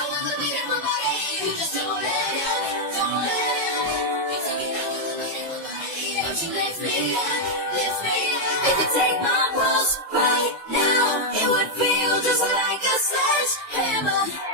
out with the beat in my body. You just don't let it, don't let it. You take it out with the beat in my body. Don't you lift me up, lift me up. If you take my pulse right now, it would feel just like a sledgehammer.